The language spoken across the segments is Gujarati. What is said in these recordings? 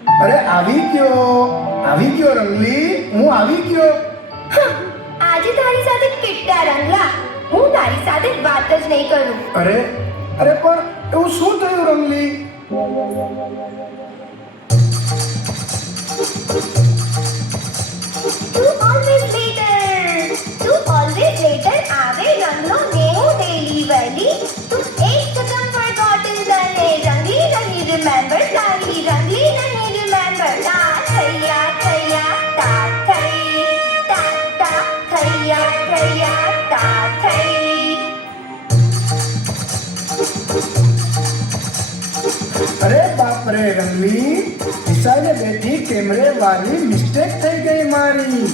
અરે આવી ગયો રંગલી, હું આવી ગયો. આજે તારી સાથે કેટલા રંગલા, હું તારી સાથે વાત જ નહીં કરું. અરે પણ એવું શું થયું રંગલી? તું ઓલવેઝ લેટર આવે રંગલો ને હું ડેલી વેલી. તું એકદમ ફોરગોટન તને રંગલી નહીં રિમેમ્બર, તારી રંગલી નહીં રિમેમ્બર. તા થૈયા તા થઈ, તા થૈયા તા થઈ. અરે બાપ રે રંગલી, વિશાલે બેઠી કેમરે વાળી મિસ્ટેક થઈ ગઈ મારી.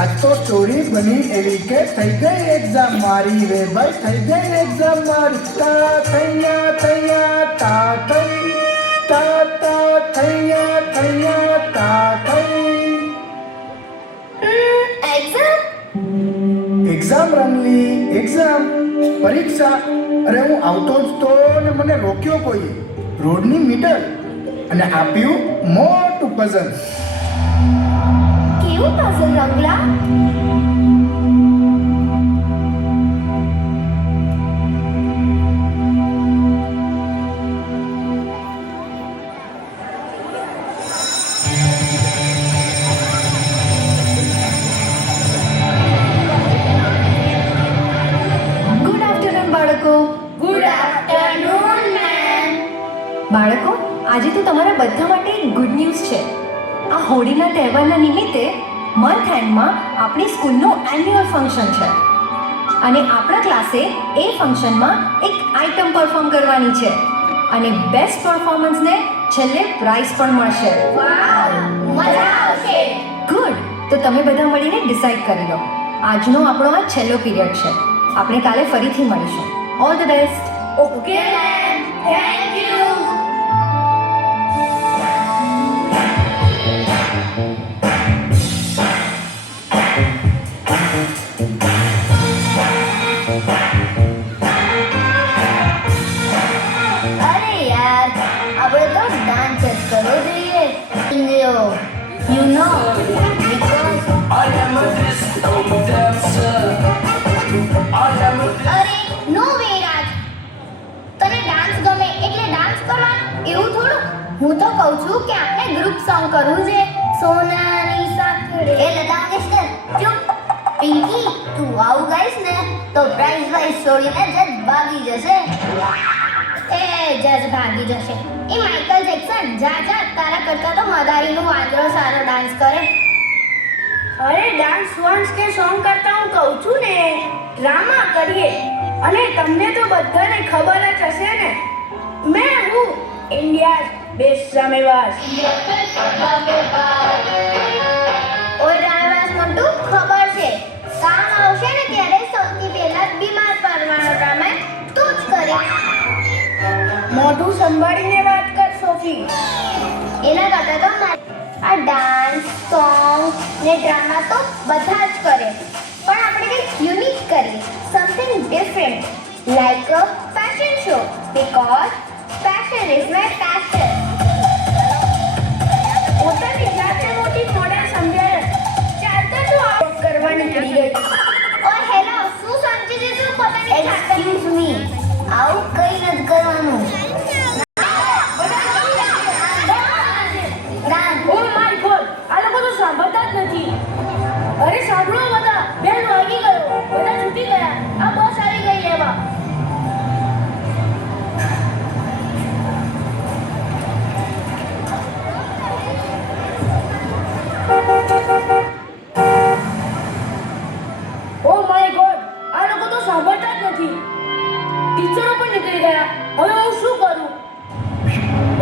આજ તો સ્ટોરી બની એવી કે થઈ ગઈ એક્ઝામ મારી રે ભાઈ, થઈ ગઈ એક્ઝામ મારી. તા થૈયા તા થઈ, તા થૈયા તા થઈ. એક્ઝામ રંગલી, એક્ઝામ, પરીક્ષા. અરે હું આવતો જ તો ને મને રોક્યો કોઈ રોડની મીટર અને આપ્યું મોટું પઝલ. કેવું પઝલ રંગલા? ગુડ આફ્ટરનૂન બાળકો. Good afternoon ma'am. બાળકો, આજે તો તમારા બધા માટે એક ગુડ ન્યૂઝ છે. આ હોળીના તહેવારના નિમિત્તે મંથ એન્ડમાં આપણી સ્કૂલનું એન્યુઅલ ફંક્શન છે અને આપણા ક્લાસે એ ફંક્શનમાં એક આઇટમ પરફોર્મ કરવાની છે અને બેસ્ટ પરફોર્મન્સને છેલ્લે પ્રાઇઝ પણ મળશે. વાવ, મજા આવશે. ગુડ. તો તમે બધા મળીને ડિસાઈડ કરી લો. આજનો આપણો આ છેલ્લો પીરિયડ છે. આપણે કાલે ફરીથી મળીશું. All the best. Okay ma'am, thank you. અરે યાર, આપણે તો ડાન્સ જ કરવો જોઈએ. યુ નો, બીકોઝ અરે નો વે રાજ, તને ડાન્સ ગમે એટલે ડાન્સ કરવાનું એવું થોડું. હું તો કહું છું કે આપણે ગ્રુપ સોંગ કરવું છે. સોનાની સાંકળે એ લગાવીશ ને. ચૂપ પિંકી, તું આવું ગાઈશ ને તો પ્રાઇઝ વાઇઝ છોડીને જજ ભાગી જશે. એ જજ ભાગી જશે. એ માઇકલ જેક્સન, જા તારા કરતા તો મદારીનો વાંદરો સારો ડાન્સ કરે. અરે ડાન્સ વન્સ કે સોંગ કરતા હું કહું છું ને ડ્રામા કરીએ. અને તમને તો બધાને ખબર જ હશે ને, મેં હું ઇન્ડિયા બેસ્ટ સામેવાસ. ઓય ડ્રામેવાસ મોટુ, ખબર છે. કામ આવશે ને ત્યારે સૌથી પહેલા બીમાર પડવાનો ડ્રામા તું જ કરે. મોઢું સંભાળીને વાત કર સોફી. એના કરતા તો આ ડાન્સ સોંગ ને ડ્રામા તો બધા જ કરે, પણ આપણે કંઈક યુનિક કરીએ, something different, like a fashion show, because fashion is my passion. પોતાની જાતને મોટી મોડેલ સમજાય ચાલતા તો આ કરવા નીકળી ગઈ. ઓય હેલો, શું સમજી દીધું પોતાની જાતને? એક્સક્યુઝ મી, આવું કઈ નથી કરવાનું. ઓ માય ગોડ, આ લોકો તો સાંભળતા જ નથી. અરે સાંભળો બધા, બેલ વાગી ગયો, બધા છૂટી ગયા. આ બસ આવી ગઈ લેવા. ઓ માય ગોડ, આ લોકો તો સાંભળતા જ નથી. ટીચરો પણ નીકળી ગયા. હવે હું શું કરું?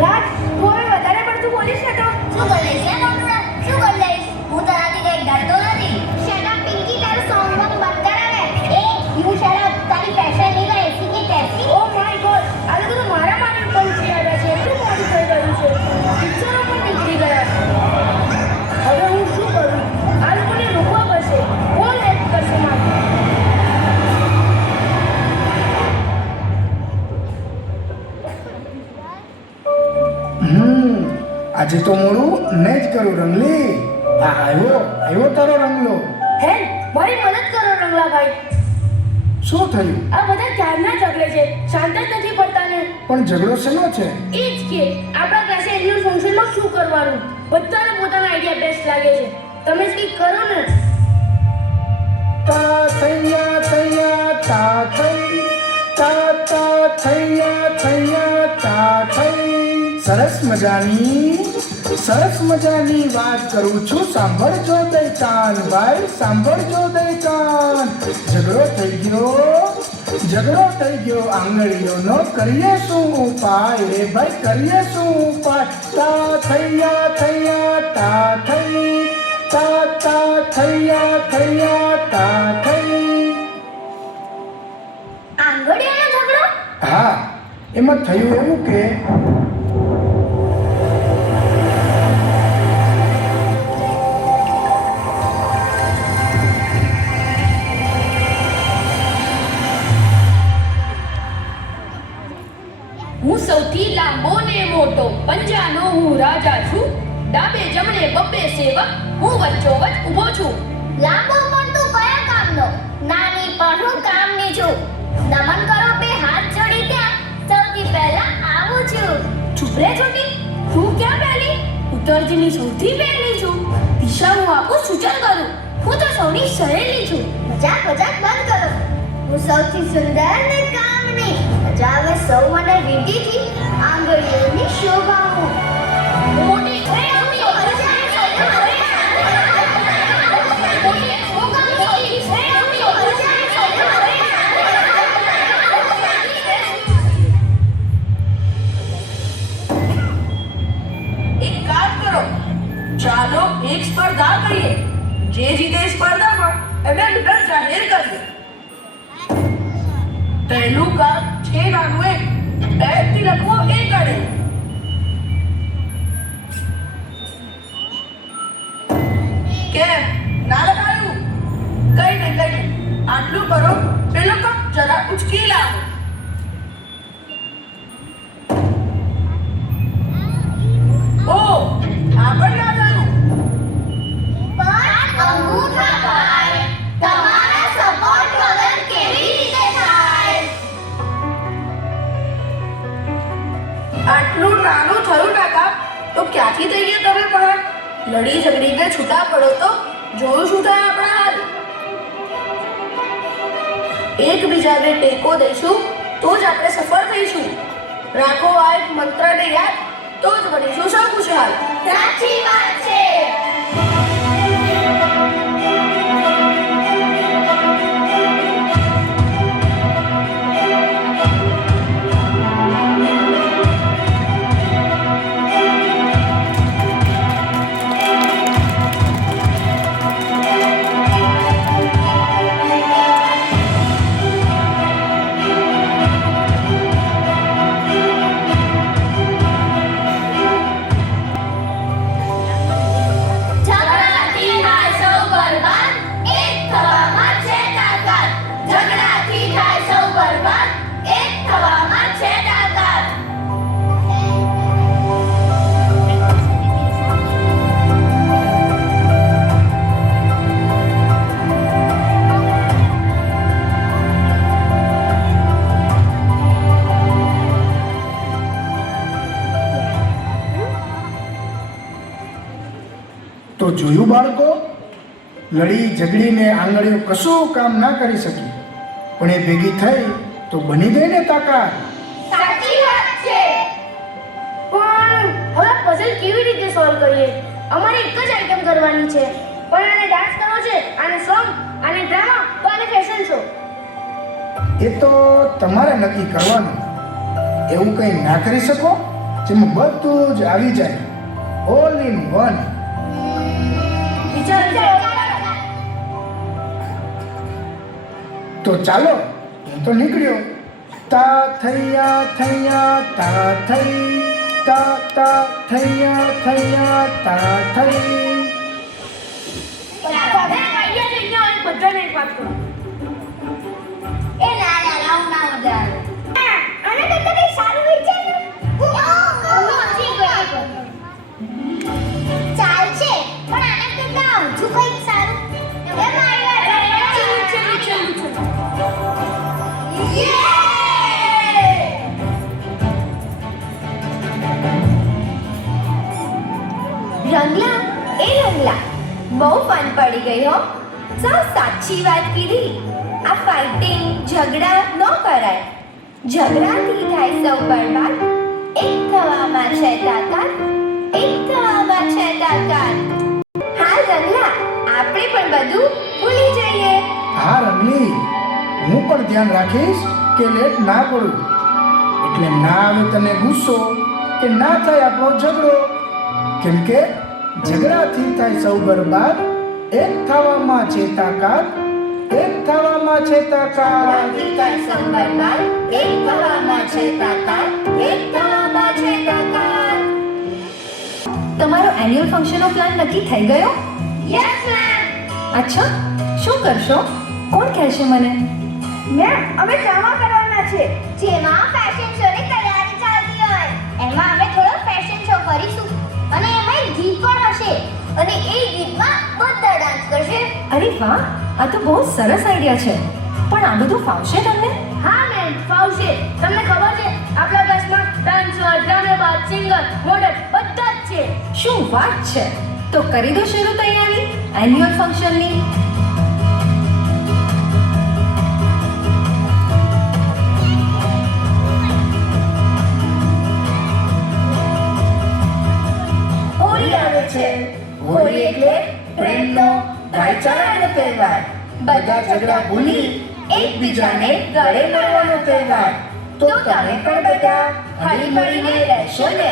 રાજ, તું હવે વધારે પડતું બોલીશ ને તો શું કરી લઈશ યાર બાબુડા? શું કરી લઈશ? હું તારાથી કંઈ ડરતો નથી. શટ અપ પિંકી, તારું સોંગ બંધ કરાવે. એ યુ શટ અપ, તારી ફેશન નહીં રહે એસી કે તેસી. ઓ માય ગોડ, આ લોકો તો મારા માટે પહોંચી આવ્યા છે. એટલું મોડું થઈ ગયું છે. ટીચરો પણ નીકળી ગયા. હવે હું શું કરું? આ લોકોને રોકવા પડશે. કોણ હેલ્પ કરશે મારી? આજે તો મોડું નહીં જ કરું રંગલી. આ આવ્યો તારો રંગલો. હે મારી મદદ કરો રંગલાભાઈ. શું થયું? આ બધા ક્યારના ઝઘડે છે, શાંત જ નથી પડતા ને. પણ ઝઘડો શેનો છે? એ જ કે આપણા ક્લાસે એન્યુઅલ ફંક્શનમાં શું કરવાનું. બધાને પોતાનો આઈડિયા બેસ્ટ લાગે છે. તમે જ કંઈક કરો ને. તા થૈયા થૈયા તા થઈ, તા તા થૈયા થૈયા તા થઈ. સરસ મજાની વાત કરું છું, સાંભળજો દૈતાન ભાઈ, સાંભળજો દૈતાન. ઝઘડો થઈ ગયો આંગળીઓનો, કરીએ શું ઉપાય રે ભાઈ, કરીએ શું ઉપાય. તા થૈયા થૈયા તા થઈ, તા તા થૈયા થૈયા તા થઈ. આંગળીઓનો ઝઘડો? હા, એમાં થયું એવું કે હું સૌથી લાંબો ને મોટો પંજાનો હું રાજા છું. ડાબે જમણે બબ્બે સેવક, હું વચ્ચોવચ ઊભો છું. લાંબો પણ તું કયા કામનો? નાની પણ હું કામની છું. નમન કરો બે હાથ જોડી ત્યાં, સૌથી પહેલા આવું છું. ચૂપ રે છોટી, તું ક્યાં પહેલી? ઉત્તરજીની સૌથી પહેલી છું. દિશા હું આપું સૂચન કરું, હું તો સૌની સહેલી છું. મજાક બંધ કરો. હું સૌથી સુંદર ને કામની. જાવે સૌ મને વીંટીથી આંગળીઓની શોભા હું. મોટી એક કામ કરો, ચાલો એક સ્પર્ધા કરીએ. જે જીતે સ્પર્ધામાં એને વિનર જાહેર કરીએ. પહેલું કામ છે નાનું એક પેનથી લખવો એ કરે. કેમ ના લખાયું? કઈ નહીં, આટલું કરો. પેલો કપ જરા ઉચકી લાવો. ઓ આ પણ યાદ આવ્યું. પણ અંગૂઠા ભાઈ, તમારા સપોર્ટ વગર કેવી રીતે થાય? આટલું નાનું થયું કાકા તો ક્યાંથી થઈ ગયા તમે પણ? લડી ઝઘડીને છૂટા પડો તો જોયું શું થાય આપણા હાલ. એકબીજાને ટેકો દઈશું તો જ આપણે સફળ થઈશું. રાખો આ એક મંત્રને યાદ, તો જ બનીશું સૌ ખુશહાલ. સાચી વાત છે. ઝઘડાથી થાય સૌ બરબાદ, એક થવામાં છે તાકાત. ઝઘડાથી થાય સૌ બરબાદ, એક થવામાં છે તાકાત. તો જોયું બાળકો, લડી ઝઘડીને આંગળીઓ કશું કામ ના કરી શકી, પણ એ ભેગી થઈ તો બની ગઈ ને તાકાત. સાચી વાત છે. પણ હવે પઝલ કેવી રીતે સોલ્વ કરીએ? અમારે એક જ આઈટમ કરવાની છે, પણ આને ડાન્સ કરવો છે, આને સોંગ, આને ડ્રામા તો આને ફેશન શો. એ તો તમારે નક્કી કરવાનું. એવું કંઈ ના કરી શકો જેમાં બધું જ આવી જાય, ઓલ ઇન વન. તો ચાલો, હું તો નીકળ્યો. તા થૈયા થૈયા તા થઈ, તા તા થૈયા થૈયા તા થઈ. બધાને આઈડિયા લઈને આવે, બધાને એક વાત કરો. એ ના મજા આવે. આને કરતા કંઈ સારું વિચાર ને. ઠીક છે. રંગલા રંગલા બહુ ફન પડી ગઈ હો. સાવ સાચી વાત કીધી. આ ફાઇટિંગ ઝઘડા ન કરાય. ઝઘડાથી થાય સૌ બરબાદ. એક થવામાં છે તાકાત, એક થવામાં છે તાકાત. હા રંગલા, આપણે પણ બધું ભૂલી જઈએ. હા રમલી, હું પણ ધ્યાન રાખીશ કે લેટ ના પડું. એટલે ના આવે તને ગુસ્સો કે ના થાય આપણો ઝઘડો. કેમ કે ઝઘડાથી થાય સૌ બરબાદ. એક થવામાં છે તાકાત, એક થવામાં છે તાકાત. ઝઘડાથી થાય સૌ બરબાદ. એક થવામાં છે તાકાત, એક થવામાં છે તાકાત. તમારો એન્યુઅલ ફંક્શનનો પ્લાન નક્કી થઈ ગયો? Yes ma'am. અચ્છા, શું કરશો? કોણ કહેશે મને? મેમ, અમે ડ્રામા કરવાના છે. જેમાં ફેશન શોની તૈયારી ચાલતી હોય એમાં અમે થોડો ફેશન શો કરીશું અને એમાં એક ગીત પણ હશે અને એ ગીતમાં બધા ડાન્સ કરશે. અરે વાહ, આ તો બહુ સરસ આઈડિયા છે. પણ આ બધું ફાવશે તમને? હા મેમ, ફાવશે. તમને ખબર છે આપણા ક્લાસમાં ડાન્સર, ડ્રામેબાજ, સિંગર, મોડલ બધા જ છે. શું વાત છે! તો કરી દો શરૂ તૈયારી એન્યુઅલ ફંક્શનની. હોળી આવે છે. હોળી એટલે પ્રેમનો, ભાઈચારાનો તહેવાર. બધા ઝઘડા ભૂલી એકબીજાને ગળે મળવાનો તહેવાર. તો તમે પણ બધા હળી મળીને રહેશો ને?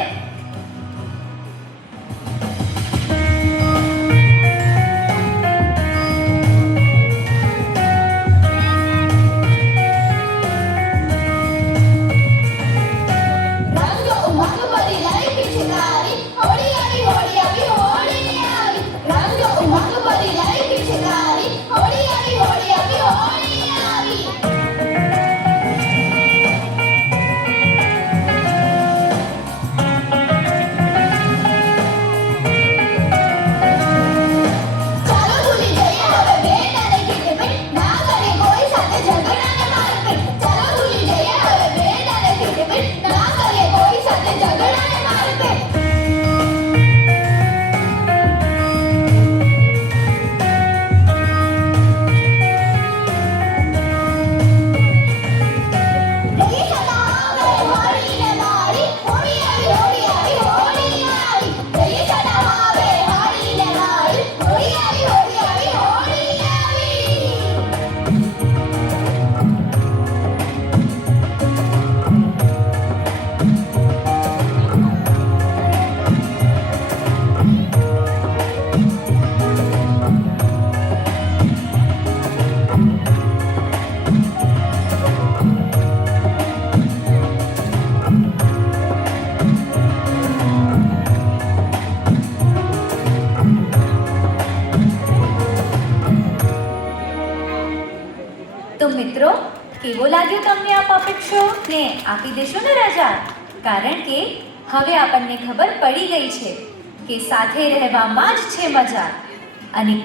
રંગો ઉમંગ ભરી લઈ પિચકારી હોળી આવી હોળી આવી હોળી આવી. રંગો ઉમંગ ભરી લઈ પિચકારી હોળી આવી હોળી આવી હોળી આવી. ચાલો ભૂલી જઈએ હવે ભેટ અને ખીટપીટ, ના કરીએ કોઈ સાથે ઝઘડા ને મારપીટ. ચાલો ભૂલી જઈએ હવે ભેટ અને ખીટપીટ, ના કરીએ કોઈ સાથે ઝઘડા ને મારપીટ. રંગી સદાવે હોળીને મારી હોળી આવી હોળી આવી હોળી આવી. રંગી સદાવે હોળીને મારી હોળી આવી હોળી આવી હોળી આવી. તો મિત્રો, કેવો લાગ્યો તમને આ પપેટ શો? ને આપી દેશો ને રજા? કારણ કે હવે આપણને ખબર પડી ગઈ છે કે સાથે રહેવામાં જ છે મજા. અને